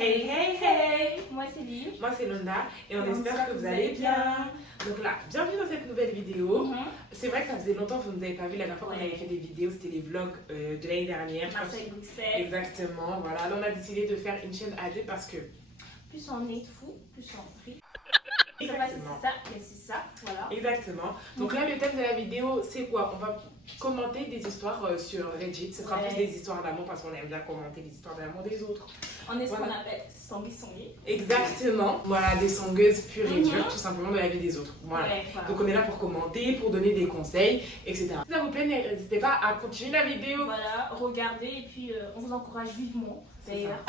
Hey, hey, hey! Moi c'est Lily. Moi c'est Lunda et on espère que vous allez bien. Donc là, bienvenue dans cette nouvelle vidéo. C'est vrai que ça faisait longtemps que vous ne nous avez pas vu. La dernière fois qu'on avait fait des vidéos, c'était les vlogs de l'année dernière. Marseille-Bruxelles. Exactement, voilà. Là, on a décidé de faire une chaîne à deux parce que... Plus on est fou, plus on rit. Exactement. C'est ça, mais c'est ça, voilà. Exactement. Donc là, le thème de la vidéo, c'est quoi? On va commenter des histoires sur Reddit. Ce sera plus des histoires d'amour parce qu'on aime bien commenter les histoires d'amour des autres. On est ce qu'on appelle sanguis. Exactement. Voilà, des sangueuses pures et dures, tout simplement de la vie des autres. Voilà. Donc on est là pour commenter, pour donner des conseils, etc. Si ça vous plaît, n'hésitez pas à continuer la vidéo. Voilà, regardez et puis on vous encourage vivement. D'ailleurs,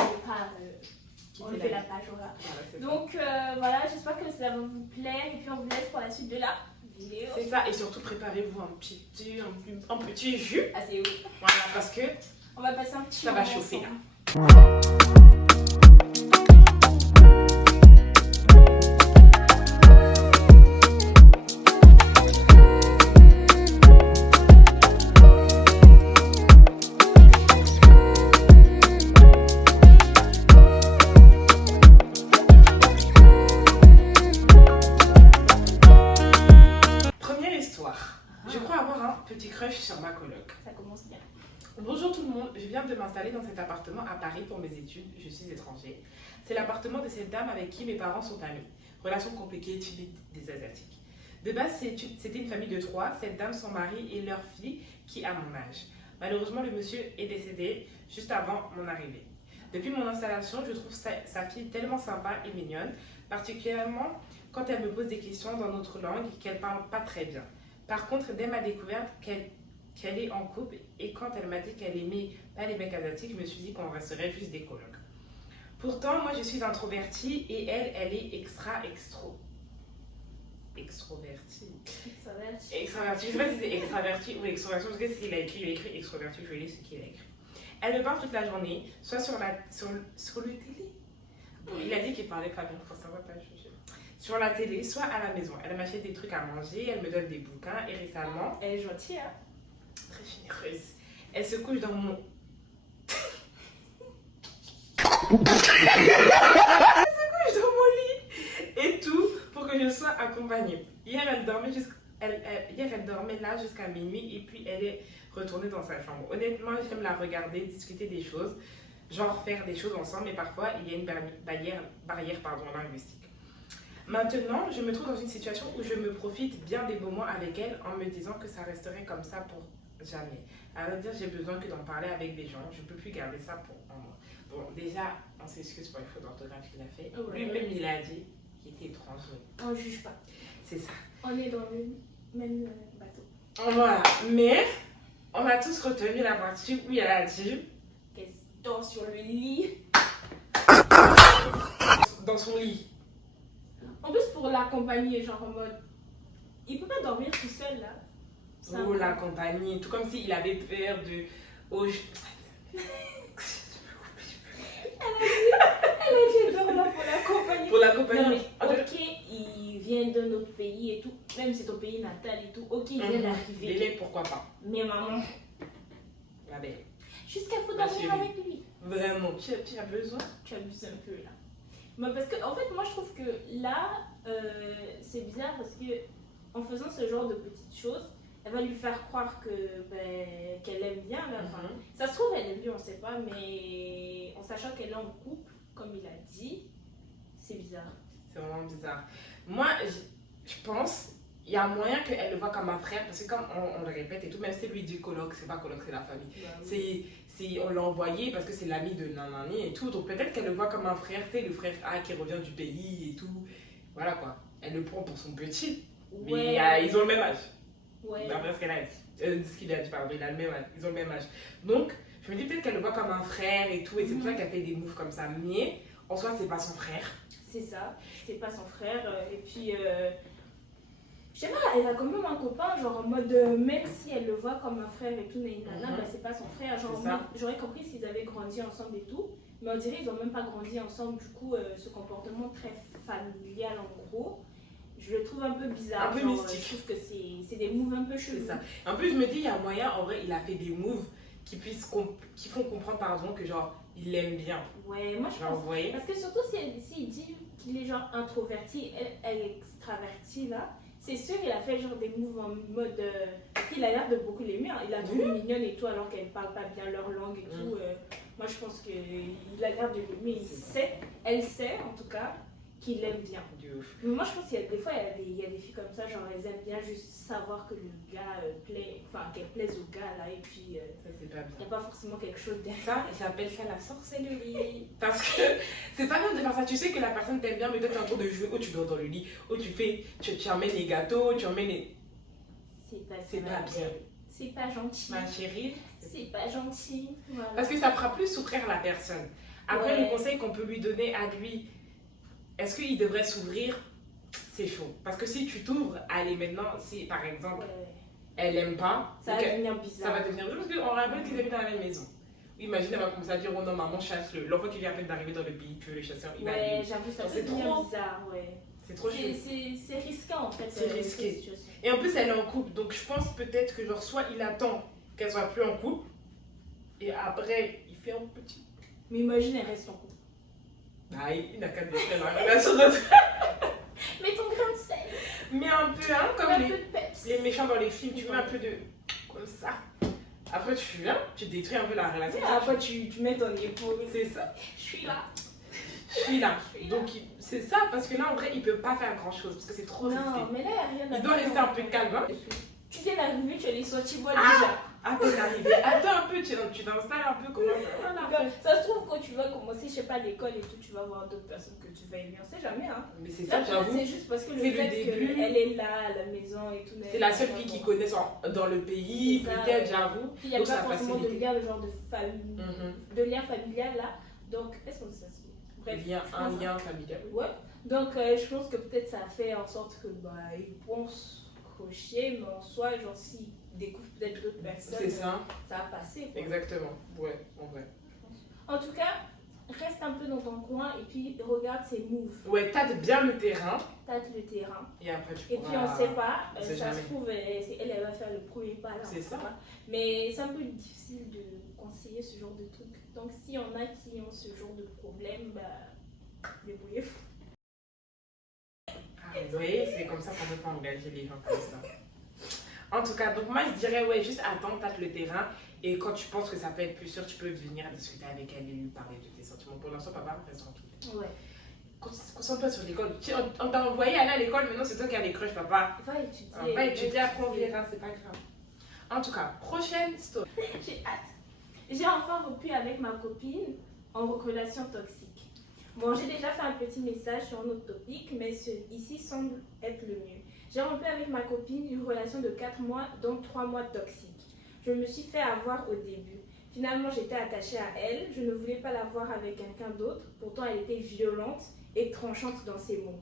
on fait la page, voilà. Donc voilà, j'espère que ça va vous plaire et puis on vous laisse pour la suite de la vidéo. C'est ça, et surtout préparez-vous un petit jus. Ah c'est ouf. Voilà, parce que on va passer un petit ça va chauffer. Sur ma coloc. Ça commence bien. Bonjour tout le monde, je viens de m'installer dans cet appartement à Paris pour mes études, je suis étranger. C'est l'appartement de cette dame avec qui mes parents sont amis. Relation compliquée, typique des Asiatiques. De base, c'était une famille de 3, cette dame, son mari et leur fille qui a mon âge. Malheureusement, le monsieur est décédé juste avant mon arrivée. Depuis mon installation, je trouve sa fille tellement sympa et mignonne, particulièrement quand elle me pose des questions dans notre langue qu'elle parle pas très bien. Par contre, dès ma découverte qu'elle est en couple et quand elle m'a dit qu'elle aimait pas les mecs asiatiques, je me suis dit qu'on resterait juste des colocs. Pourtant, moi je suis introvertie et elle est extrovertie. Extravertie. Je sais pas si c'est extravertie ou extrovertie, parce que c'est ce qu'il a écrit, il a écrit extrovertie, je vais lire ce qu'il a écrit. Elle me parle toute la journée, soit sur le télé. Bon, il a dit qu'il parlait pas bien, ça va pas juger. Sur la télé, soit à la maison. Elle m'achète des trucs à manger, elle me donne des bouquins et récemment... Elle est gentille, hein? Très généreuse. Elle se couche dans mon... lit et tout pour que je sois accompagnée. Hier, elle dormait là jusqu'à minuit et puis elle est retournée dans sa chambre. Honnêtement, j'aime la regarder, discuter des choses, genre faire des choses ensemble, mais parfois il y a une barrière linguistique. Maintenant, je me trouve dans une situation où je me profite bien des moments avec elle en me disant que ça resterait comme ça pour jamais. À vrai dire, j'ai besoin que d'en parler avec des gens. Je ne peux plus garder ça pour moi. Bon, déjà, on s'excuse pour les fautes d'orthographe qu'il a fait. Lui-même, il a dit qu'il était étranger. On ne juge pas. C'est ça. On est dans le même bateau. Voilà. Mais, on a tous retenu la partie où elle a dit qu'elle dort sur le lit. Dans son lit. En plus, pour l'accompagner, genre en mode, il peut pas dormir tout seul là. Oh, l'accompagner, tout comme s'il avait peur de. Oh, Elle a dit dort là pour l'accompagner. Pour l'accompagner. Ok, il vient d'un autre pays et tout, même c'est ton pays natal et tout. Ok, il vient d'arriver. Bébé, pourquoi pas. Mais maman. La belle. Jusqu'à faut dormir avec lui. Vraiment, tu as besoin. Tu abuses un peu là. Mais parce que en fait moi je trouve que là c'est bizarre parce que en faisant ce genre de petites choses elle va lui faire croire que qu'elle aime bien là. Enfin, ça se trouve elle aime bien, on sait pas, mais en sachant qu'elle est en couple comme il a dit, c'est bizarre. C'est vraiment bizarre. Moi je pense il y a moyen qu'elle le voit comme un frère parce que comme on le répète et tout, même si lui dit coloc, c'est pas coloc, c'est la famille. On l'a envoyé parce que c'est l'ami de nanani et tout, donc peut-être qu'elle le voit comme un frère, tu sais, le frère qui revient du pays et tout. Voilà quoi. Elle le prend pour son petit. Mais ils ont le même âge. D'après ce qu'elle a dit. Ce qu'il a dit, pardon, il a le même âge. Ils ont le même âge. Donc, je me dis peut-être qu'elle le voit comme un frère et tout, et c'est pour ça qu'elle fait des moves comme ça. Mais en soi, c'est pas son frère. C'est ça, c'est pas son frère. Et puis, je sais pas, elle a quand même un copain, genre en mode, même si elle le voit comme un frère et tout, c'est pas son frère. Genre, j'aurais compris s'ils avaient grandi ensemble et tout, mais on dirait qu'ils ont même pas grandi ensemble. Du coup, ce comportement très familial en gros, je le trouve un peu bizarre. Un peu mystique. Je trouve que c'est des moves un peu chelous. C'est ça. En plus, je me dis, il y a moyen, en vrai, il a fait des moves qui font comprendre, pardon, que genre, il l'aime bien. Ouais, moi je Genre, pense. vous voyez? Parce que surtout s'il dit qu'il est genre introverti, elle est extravertie là, c'est sûr il a fait genre des moves en mode. Il a l'air de beaucoup l'aimer, hein. Il la trouve mignonne et tout alors qu'elle parle pas bien leur langue et tout. Moi je pense qu'il a l'air de l'aimer, il sait, elle sait en tout cas qu'il l'aime bien. Mais moi je pense qu'il y a des fois il y a des filles comme ça, genre elles aiment bien juste savoir que le gars plaît, enfin qu'elle plaise au gars là et puis Ça c'est pas bien. il n'y a pas forcément quelque chose derrière. Ça, ils appellent ça la sorcellerie. Parce que c'est pas bien de faire ça. Tu sais que la personne t'aime bien, mais toi t'es en train de jouer, ou tu dors dans le lit, ou tu emmènes les gâteaux, tu emmènes les. C'est pas bien. C'est pas gentil. Ma chérie. C'est pas gentil. Voilà. Parce que ça fera plus souffrir la personne. Après, Ouais. le conseil qu'on peut lui donner à lui, est-ce qu'il devrait s'ouvrir? C'est chaud. Parce que si tu t'ouvres, allez, maintenant, si par exemple, Ouais. elle aime pas, Ça va devenir bizarre. ça va devenir bizarre. Parce qu'on rappelle qu'ils habitent dans la même maison. Oui, imagine, elle va commencer à dire oh non, maman, chasse-le. L'enfant qui vient à peine d'arriver dans le pays, tu veux le chasser, il va Ouais, aller. j'avoue, ça Donc, peut c'est devenir trop. bizarre, ouais. C'est trop chaud. C'est risquant en fait. C'est risqué. cette situation. Et en plus, elle est en couple. Donc, je pense peut-être que, genre, soit il attend qu'elle soit plus en couple, et après, il fait un petit. Mais imagine, elle reste en couple. Bah, il n'a qu'à détruire la relation de. Mets ton grain de sel. Mais un peu, hein, comme Un peu de peps. les méchants dans les films, tu mets un peu de. Comme ça. Après, tu viens, tu détruis un peu la relation. Et après, tu mets ton épaule. C'est ça. Je suis là. Je suis là. Donc, c'est ça, parce que là, en vrai, il peut pas faire grand chose, parce que c'est trop risqué. Non, mais là, il n'y a rien à Il doit rester un peu calme, hein. Tu viens d'arriver, tu as les sorties moi Ah. déjà. À peine arrivé. Attends un peu, tu t'installes un peu, comment ça va. Voilà. Ça se trouve, quand tu vas commencer, je sais pas, l'école et tout, tu vas voir d'autres personnes que tu vas aimer. On sait jamais, hein. Mais c'est Là, ça, j'avoue. c'est juste parce que le C'est le fait début. qu'elle est là à la maison et tout. C'est la seule fille qui connaît dans le pays, C'est ça, peut-être, ouais. j'avoue. Puis il n'y a Donc, pas ça forcément de facilite. lien, de genre de famille, Mhm. de lien familial là. Donc, est-ce que ça se fait? Bref. Il y a je un pense- lien familial. Ouais. Donc, je pense que peut-être ça a fait en sorte que ils pensent crocher, mais en soi, genre, s'ils découvrent peut-être d'autres personnes, C'est ça, ça va passer. Quoi. exactement. Ouais, en vrai. En tout cas, reste un peu dans ton coin et puis regarde ses moves. Ouais, tâte bien le terrain, Tâte le terrain. et après tu Et pourras... puis on sait pas, on sait ça se jamais. trouve, elle va faire le premier pas là. C'est on ça. sait pas. Mais c'est un peu difficile de conseiller ce genre de truc. Donc s'il y en a qui ont ce genre de problème, bah, débrouillez-vous. Ah, vous voyez, c'est comme ça qu'on ne peut pas engager les gens comme ça. En tout cas, donc moi je dirais, ouais, juste attends, tâte le terrain. Et quand tu penses que ça peut être plus sûr, tu peux venir discuter avec elle et lui parler de tes sentiments. Pour l'instant, papa, reste tranquille. Ouais. Concentre-toi sur l'école. On t'a envoyé aller à l'école, maintenant c'est toi qui as les crushs, papa. Va étudier. On va étudier, après on verra, c'est pas grave. En tout cas, prochaine story. J'ai hâte. J'ai enfin rompu avec ma copine en relation toxique. Bon, j'ai déjà fait un petit message sur un autre topic, mais ici semble être le mieux. J'ai rompu avec ma copine une relation de 4 mois, dont 3 mois toxiques. Je me suis fait avoir au début. Finalement, j'étais attachée à elle. Je ne voulais pas la voir avec quelqu'un d'autre. Pourtant, elle était violente et tranchante dans ses mots.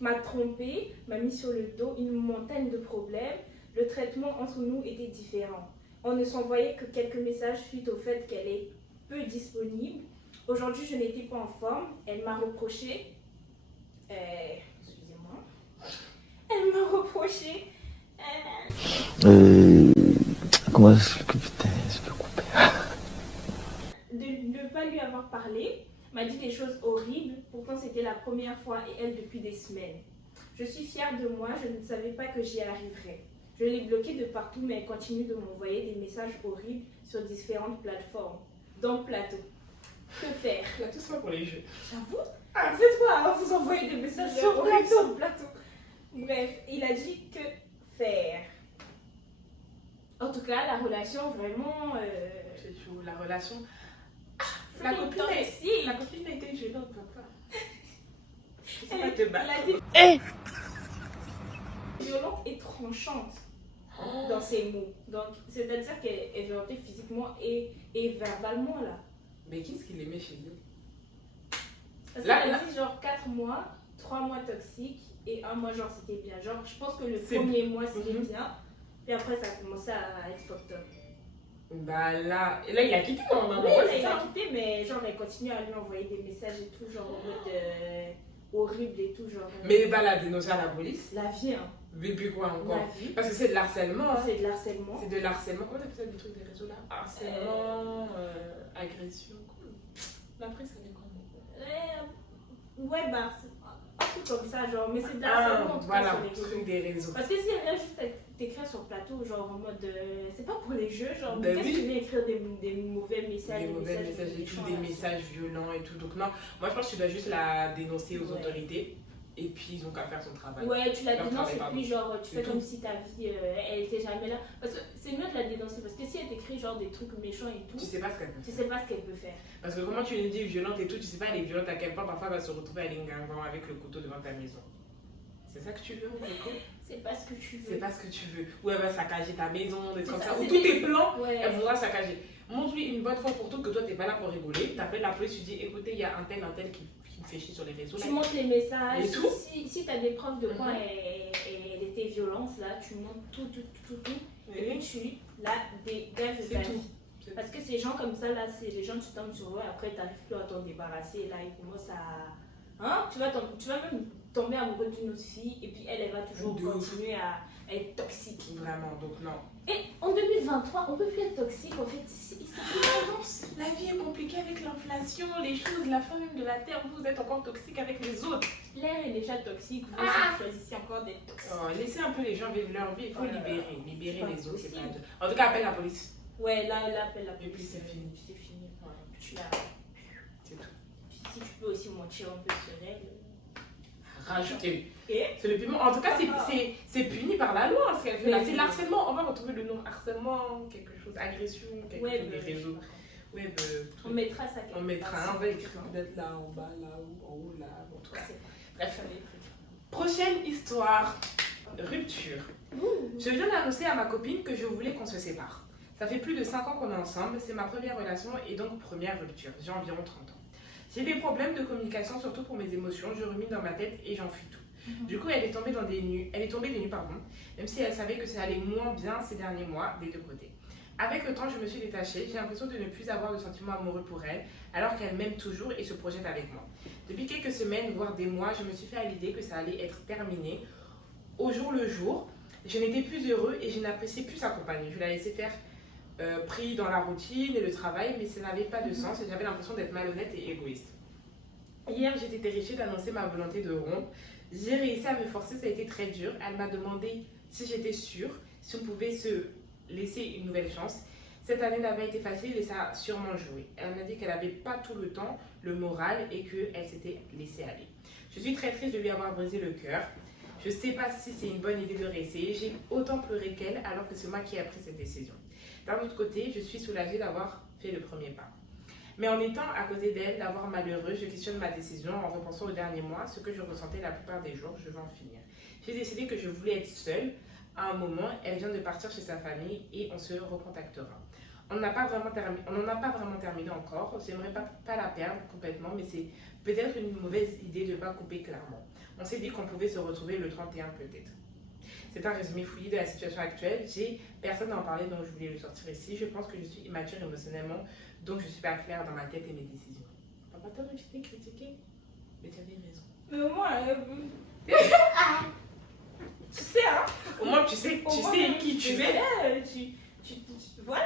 M'a trompée, m'a mis sur le dos une montagne de problèmes. Le traitement entre nous était différent. On ne s'envoyait que quelques messages suite au fait qu'elle est peu disponible. Aujourd'hui, je n'étais pas en forme. Elle m'a reproché. Excusez-moi. Elle m'a reproché. Comment est-ce que putain, je peux couper? De ne pas lui avoir parlé, m'a dit des choses horribles, pourtant c'était la première fois et elle depuis des semaines. Je suis fière de moi, je ne savais pas que j'y arriverais. Je l'ai bloquée de partout, mais elle continue de m'envoyer des messages horribles sur différentes plateformes, dont Plateau. Que faire? Là, tout ça pour les jeux. J'avoue. Faites quoi? Vous envoyez des messages Sur horribles Plateau. sur Plateau. Bref, il a dit que faire. En tout cas, la relation vraiment... C'est chaud, la relation. La copine La copine a été violente, papa. Elle pas te battre. a dit violente et tranchante dans ses mots. Donc, c'est-à-dire qu'elle est violentée physiquement et verbalement là. Mais qu'est-ce qu'il aimait chez lui? Parce Là, qu'elle a dit genre 4 mois, 3 mois toxiques et 1 mois genre c'était bien. Genre, je pense que le C'est- premier mois c'était Mhm. bien. Puis après ça a commencé à être fucked up. Bah là, il a quitté normalement. Oui, Ouais, là, c'est il a ça. quitté, mais genre elle continue à lui envoyer des messages et tout, genre en mode horrible et tout, genre. Mais bah la dénoncer à la police. La vie, hein. Mais puis quoi encore? La vie. Parce que c'est de l'harcèlement. Hein. C'est de l'harcèlement. C'est de l'harcèlement. Comment t'appelles ça des trucs des réseaux là? Harcèlement, agression. Quoi. L'après, ça dépend. Ouais, bah, c'est un truc comme ça, genre, mais c'est de la Ah, en tout voilà, cas sur les réseaux. truc des réseaux. Parce que si elle vient juste t'écrire sur le plateau, genre en mode. C'est pas pour les jeux, genre, Bah qu'est-ce oui. que tu viens écrire des mauvais messages, Des mauvais messages et tout, méchants, des là. messages violents et tout. Donc non, moi je pense que tu dois juste la dénoncer aux Ouais. autorités et puis ils ont qu'à faire son travail. Ouais, tu la Leur dénonces travail, et puis genre tu C'est fais tout. comme si ta vie elle était jamais là. Parce que c'est mieux de la dénoncer parce que si elle t'écrit genre des trucs méchants et tout, Tu sais pas ce qu'elle peut tu faire. sais pas ce qu'elle peut faire. Parce que comment tu lui dis violente et tout, tu sais pas elle est violente à quel point parfois elle va se retrouver à Lingangan avec le couteau devant ta maison. C'est ça que tu veux, mon coco? C'est pas ce que tu veux. C'est pas ce que tu veux. Ou elle va saccager ta maison, des trucs comme ça, ça. Ou c'est tous des- tes plans, Ouais. elle voudra saccager. Montre-lui une bonne fois pour toutes que toi t'es pas là pour rigoler. T'appelles la police, tu dis écoutez, il y a un tel qui me fait chier sur les réseaux. Tu Là. montres les messages. Et tout. Si tu as des preuves de quoi Mhm. elle était violente, là, tu montres tout. Et Oui. puis tu la dégages de C'est ta tout. vie. Parce que ces gens comme ça, là, c'est les gens, tu tombes sur eux, après tu n'arrives plus à t'en débarrasser. Et là, ils commencent à. Hein? Tu vas même tomber amoureux d'une autre fille, et puis elle va toujours De ouf. continuer à être toxique. Vraiment, donc non. Et en 2023, on peut plus être toxique, en fait. C'est tendance. La vie est compliquée avec l'inflation, les choses, la fin même de la terre, vous êtes encore toxique avec les autres. L'air est déjà toxique, vous choisissez encore d'être toxique. Oh, laissez un peu les gens vivre leur vie, il faut Oh là là. libérer C'est pas les autres. C'est possible. pas... En tout cas, appelle la police. Ouais, là, appelle la Et puis police. c'est fini. C'est fini. Voilà, Tu l'as. c'est tout. Puis si tu peux aussi mentir un peu sur elle. Rajoutez. Et C'est le piment. En tout cas, c'est puni par la loi ce qu'elle fait là. Mais C'est oui. l'harcèlement. On va retrouver le nom harcèlement, quelque chose, agression, quelque ouais, chose des réseaux. Ouais, on mettra ça quelque on mettra part. un, on va écrire peut-être là en bas, là ou en haut, là. En tout cas. C'est Bref. ça va être- Prochaine histoire. Rupture. Ouh. Je viens d'annoncer à ma copine que je voulais qu'on se sépare. Ça fait plus de 5 ans qu'on est ensemble, c'est ma première relation et donc première rupture. J'ai environ 30 ans. J'ai des problèmes de communication, surtout pour mes émotions. Je remue dans ma tête et j'en fuis tout. Du coup, elle est tombée des nues, même si elle savait que ça allait moins bien ces derniers mois des deux côtés. Avec le temps, je me suis détachée. J'ai l'impression de ne plus avoir de sentiments amoureux pour elle, alors qu'elle m'aime toujours et se projette avec moi. Depuis quelques semaines, voire des mois, je me suis fait à l'idée que ça allait être terminé au jour le jour. Je n'étais plus heureux et je n'appréciais plus sa compagnie. Je la laissais faire pris dans la routine et le travail, mais ça n'avait pas de sens et j'avais l'impression d'être malhonnête et égoïste. Hier, j'étais terrifiée d'annoncer ma volonté de rompre. J'ai réussi à me forcer, ça a été très dur. Elle m'a demandé si j'étais sûre, si on pouvait se laisser une nouvelle chance. Cette année n'a pas été facile et ça a sûrement joué. Elle m'a dit qu'elle n'avait pas tout le temps le moral et qu'elle s'était laissée aller. Je suis très triste de lui avoir brisé le cœur. Je ne sais pas si c'est une bonne idée de réessayer. J'ai autant pleuré qu'elle alors que c'est moi qui ai pris cette décision. D'un autre côté, je suis soulagée d'avoir fait le premier pas. Mais en étant à côté d'elle, d'avoir malheureux, je questionne ma décision en repensant aux derniers mois, ce que je ressentais la plupart des jours, je veux en finir. J'ai décidé que je voulais être seule. À un moment, elle vient de partir chez sa famille et on se recontactera. On n'en a pas vraiment terminé encore. J'aimerais pas la perdre complètement, mais c'est peut-être une mauvaise idée de ne pas couper clairement. On s'est dit qu'on pouvait se retrouver le 31 peut-être. C'est un résumé fouillé de la situation actuelle. J'ai personne à en parler, donc je voulais le sortir ici. Je pense que je suis immature émotionnellement, donc je suis pas claire dans ma tête et mes décisions. Papa, toi, tu t'es critiqué, mais tu avais raison. Mais au moins, tu sais, hein? Au moins, tu sais qui tu es. Voilà.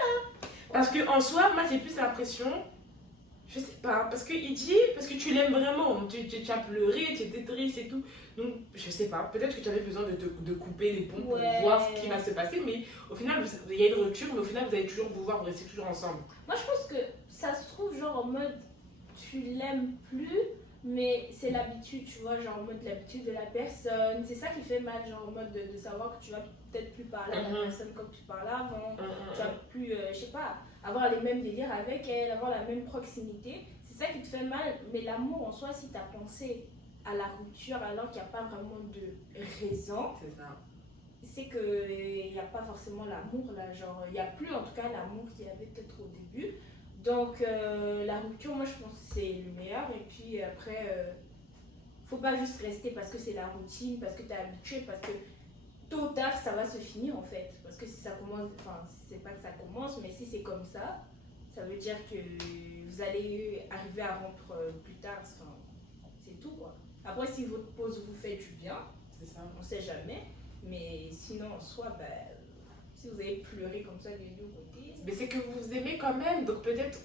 Parce que en soi, moi, j'ai plus l'impression, je sais pas, parce que tu l'aimes vraiment. Tu as pleuré, tu étais triste et tout. Donc, je sais pas, peut-être que tu avais besoin de couper les ponts pour voir ce qui va se passer, mais au final, il y a une rupture, mais au final, vous allez toujours vous rester toujours ensemble. Moi, je pense que ça se trouve, genre en mode, tu l'aimes plus, mais c'est l'habitude, tu vois, genre en mode l'habitude de la personne. C'est ça qui fait mal, genre en mode de savoir que tu vas peut-être plus parler à la personne comme tu parlais avant. Tu vas plus, je sais pas, avoir les mêmes délires avec elle, avoir la même proximité. C'est ça qui te fait mal, mais l'amour en soi, si tu as pensé à la rupture alors qu'il n'y a pas vraiment de raison, C'est ça. c'est qu'il n'y a pas forcément l'amour là, genre il n'y a plus en tout cas l'amour qu'il y avait peut-être au début. Donc la rupture, moi je pense que c'est le meilleur. Et puis après, faut pas juste rester parce que c'est la routine, parce que tu es habitué, parce que tôt ou tard ça va se finir en fait. Parce que si ça commence, enfin c'est pas que ça commence, mais si c'est comme ça, ça veut dire que vous allez arriver à rompre plus tard. Enfin, c'est tout quoi. Après, si votre pause vous fait du bien, C'est ça. on sait jamais. Mais sinon, en soi, si vous avez pleuré comme ça des deux côtés. Mais c'est que vous vous aimez quand même, donc peut-être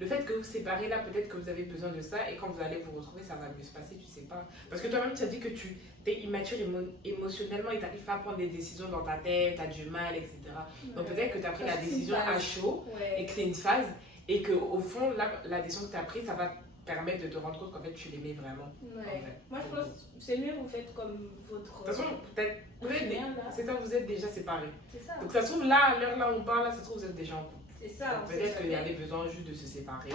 le fait que vous séparez là, peut-être que vous avez besoin de ça et quand vous allez vous retrouver, ça va mieux se passer, tu sais pas. Parce que toi-même, tu as dit que tu es immature émotionnellement et tu n'arrives pas à prendre des décisions dans ta tête, tu as du mal, etc. Donc peut-être que tu as pris la décision à chaud et que c'est une phase et qu'au fond, là, la décision que tu as prise, ça va te permettre de te rendre compte qu'en fait, tu l'aimais vraiment. Moi, je pense que c'est mieux vous faites comme votre... De toute façon, peut-être, c'est ça, vous êtes déjà séparés. C'est ça. Donc ça se trouve, là, à l'heure là où on parle, là, ça se trouve, vous êtes déjà en couple. C'est ça. Peut-être qu'il y avait besoin juste de se séparer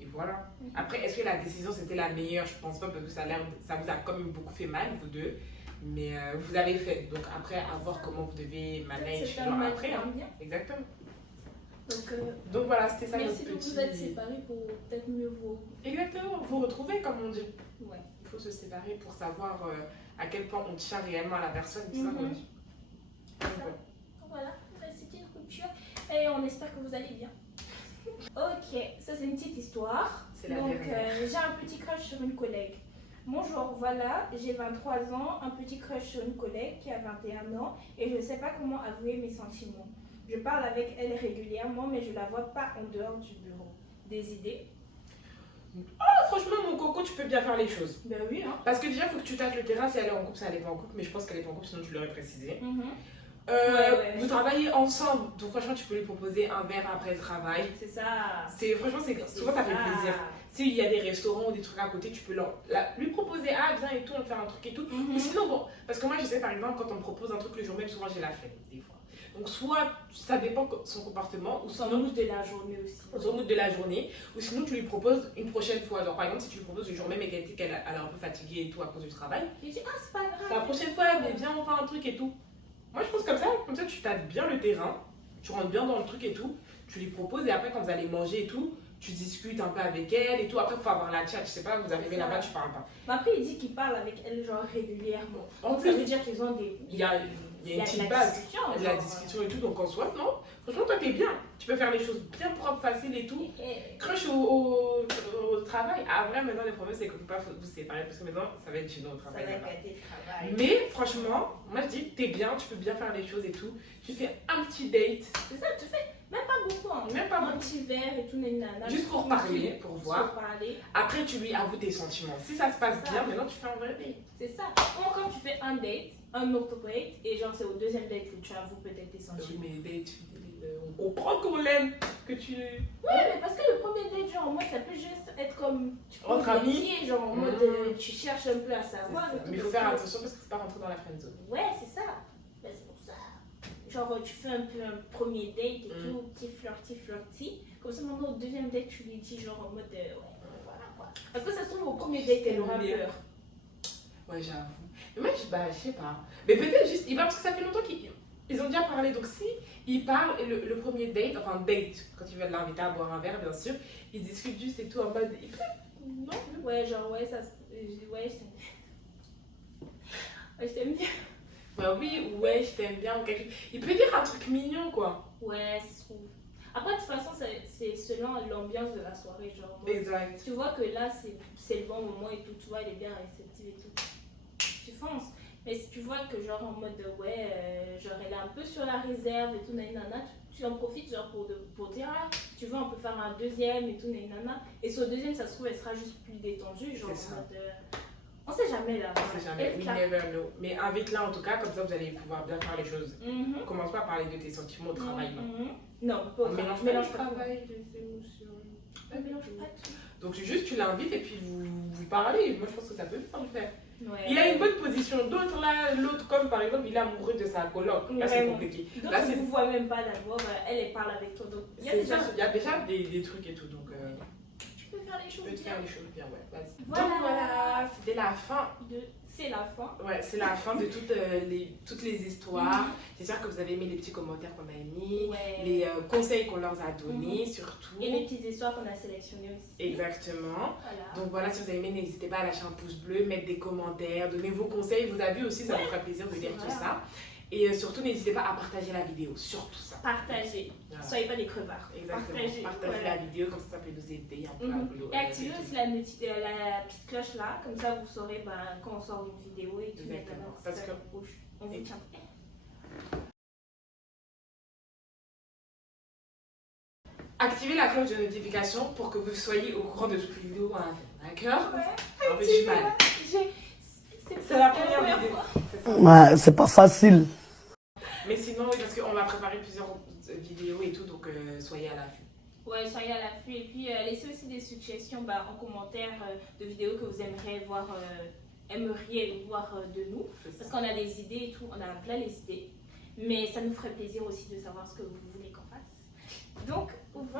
et voilà. Après, est-ce que la décision c'était la meilleure? Je pense pas parce que ça vous a quand même beaucoup fait mal, vous deux. Mais vous avez fait. Donc après, à voir comment vous devez manage après. Hein. Exactement. Donc voilà, c'était ça notre petit... Merci de vous être séparés pour peut-être mieux vous... Exactement, vous retrouver comme on dit. Ouais. Il faut se séparer pour savoir à quel point on tient réellement à la personne. C'est ça qu'on dit. Voilà, c'était une rupture et on espère que vous allez bien. Ok, ça c'est une petite histoire. Donc j'ai un petit crush sur une collègue. Bonjour, voilà, j'ai 23 ans, un petit crush sur une collègue qui a 21 ans et je ne sais pas comment avouer mes sentiments. Je parle avec elle régulièrement mais je ne la vois pas en dehors du bureau. Des idées? Franchement, mon coco, tu peux bien faire les choses. Ben oui, hein. Parce que déjà, il faut que tu tâtes le terrain. Si elle est en couple, ça elle est pas en couple. Mais je pense qu'elle est pas en couple, sinon tu l'aurais précisé. Vous travaillez ensemble, donc franchement, tu peux lui proposer un verre après le travail. C'est ça. Franchement, souvent ça fait plaisir. S'il y a des restaurants ou des trucs à côté, tu peux lui proposer, ah, viens et tout, on fait un truc et tout. Ou sinon, bon, parce que moi, je sais par exemple, quand on me propose un truc le jour même, souvent j'ai la flemme, des fois. Donc, soit ça dépend de son comportement, ou sinon. Son mood de la journée aussi. Son mood de la journée, ou sinon tu lui proposes une prochaine fois. Genre, par exemple, si tu lui proposes le jour même et qu'elle dit qu'elle est un peu fatiguée et tout à cause du travail, tu dis, ah, c'est pas grave. La prochaine fois, mais viens, on fait un truc et tout. Moi, je pense comme ça, tu tâtes bien le terrain, tu rentres bien dans le truc et tout, tu lui proposes et après, quand vous allez manger et tout, tu discutes un peu avec elle et tout. Après, il faut avoir la chat, je sais pas, vous arrivez là-bas, tu parles pas. Mais après, il dit qu'il parle avec elle, genre régulièrement. Donc, ça veut dire qu'ils ont des. Il y a une petite base, il y a de la discussion et tout, donc en soi, non. Franchement, toi, t'es bien. Tu peux faire les choses bien propres, faciles et tout. Crush au travail. Ah, vrai, maintenant, le problème, c'est qu'on ne peut pas vous séparer parce que maintenant, ça va être gênant au travail. Ça va gâter le travail. Mais franchement, moi, je dis, t'es bien, tu peux bien faire les choses et tout. Tu fais un petit date. C'est ça, tu fais même pas beaucoup. Hein. Même pas un petit verre et tout, nana. Juste pour parler, pour voir. Après, tu lui avoues tes sentiments. Si ça se passe bien, maintenant, tu fais un vrai date. C'est ça. Ou quand tu fais un date, un autre date, et genre, c'est au deuxième date que tu avoues peut-être tes sentiments. Oui, mais date, on comprend qu'on l'aime, que tu... Oui, mais parce que le premier date, genre, moi, ça peut juste être comme... Entre amis. Genre, en mode, tu cherches un peu à savoir. Mais il faut faire attention parce qu'il ne faut pas rentrer dans la friendzone. Ouais, c'est ça. Ben, c'est pour ça. Genre, tu fais un peu un premier date et tout, petit flirty. Comme ça, maintenant, au deuxième date, tu lui dis, genre, en mode, ouais, voilà quoi. Parce que ça se trouve, au premier date, elle aura peur. Ouais, j'avoue. Mais moi, je sais pas. Mais peut-être juste, parce que ça fait longtemps qu'ils ont déjà parlé. Donc, si ils parlent, le premier date, enfin, date, quand ils veulent l'inviter à boire un verre, bien sûr, ils discutent juste et tout en mode. Non. Ouais, genre, ouais, ça. Ouais, je t'aime bien. Bah oui, ouais, je t'aime bien. Il peut dire un truc mignon, quoi. Ouais, c'est trop. Après, de toute façon, c'est selon l'ambiance de la soirée. Genre, exact. Tu vois que là, c'est le bon moment et tout. Tu vois, elle est bien réceptive et tout. Tu fonces. Mais si tu vois que, genre, en mode, ouais, genre, elle est un peu sur la réserve et tout, nanana, tu en profites, genre, pour dire, ah, tu vois, on peut faire un deuxième et tout, nanana. Et sur le deuxième, ça se trouve, elle sera juste plus détendue, genre, en mode. On sait jamais là. On sait jamais, we never know. Mais invite-la en tout cas, comme ça vous allez pouvoir bien faire les choses. Commence pas à parler de tes sentiments au travail, non. Non, pas au travail. Mélange pas le travail, les émotions. On mélange pas tout. Donc juste tu l'invites et puis vous parlez. Moi je pense que ça peut le faire. Ouais. Il a une bonne position. D'autres là, l'autre comme par exemple, il est amoureux de sa coloc. Là c'est compliqué. D'autres ne vous voient même pas d'abord, elle parle avec toi. Donc il y a déjà des trucs et tout. Donc faire les choses bien. Faire les choses bien, ouais, vas-y. Voilà. Donc voilà, c'était la fin. C'est la fin. Ouais, c'est la fin de toutes les histoires. J'espère que vous avez aimé les petits commentaires qu'on a mis, les conseils qu'on leur a donnés, surtout. Et les petites histoires qu'on a sélectionnées aussi. Exactement. Voilà. Donc voilà, si vous avez aimé, n'hésitez pas à lâcher un pouce bleu, mettre des commentaires, donner vos conseils. Vous avez aussi, ça vous fera plaisir de lire tout ça. Et surtout, n'hésitez pas à partager la vidéo, surtout ça. Partagez. Voilà. Soyez pas des crevards. Exactement. Partagez la vidéo, comme ça peut nous aider un peu à Et activez aussi la petite cloche là, comme ça vous saurez quand on sort une vidéo et tout. Exactement. Parce que on vous tient. activez la cloche de notification pour que vous soyez au courant de toutes les vidéos qu'on va faire. D'accord? Ouais. En fait, du mal. C'est la première vidéo. Ouais, c'est pas facile. Mais sinon, oui, parce qu'on va préparer plusieurs vidéos et tout, donc soyez à l'affût. Ouais, soyez à l'affût et puis laissez aussi des suggestions en commentaire de vidéos que vous aimeriez voir de nous. Parce qu'on a des idées et tout, on a plein les idées. Mais ça nous ferait plaisir aussi de savoir ce que vous voulez qu'on fasse. Donc, voilà.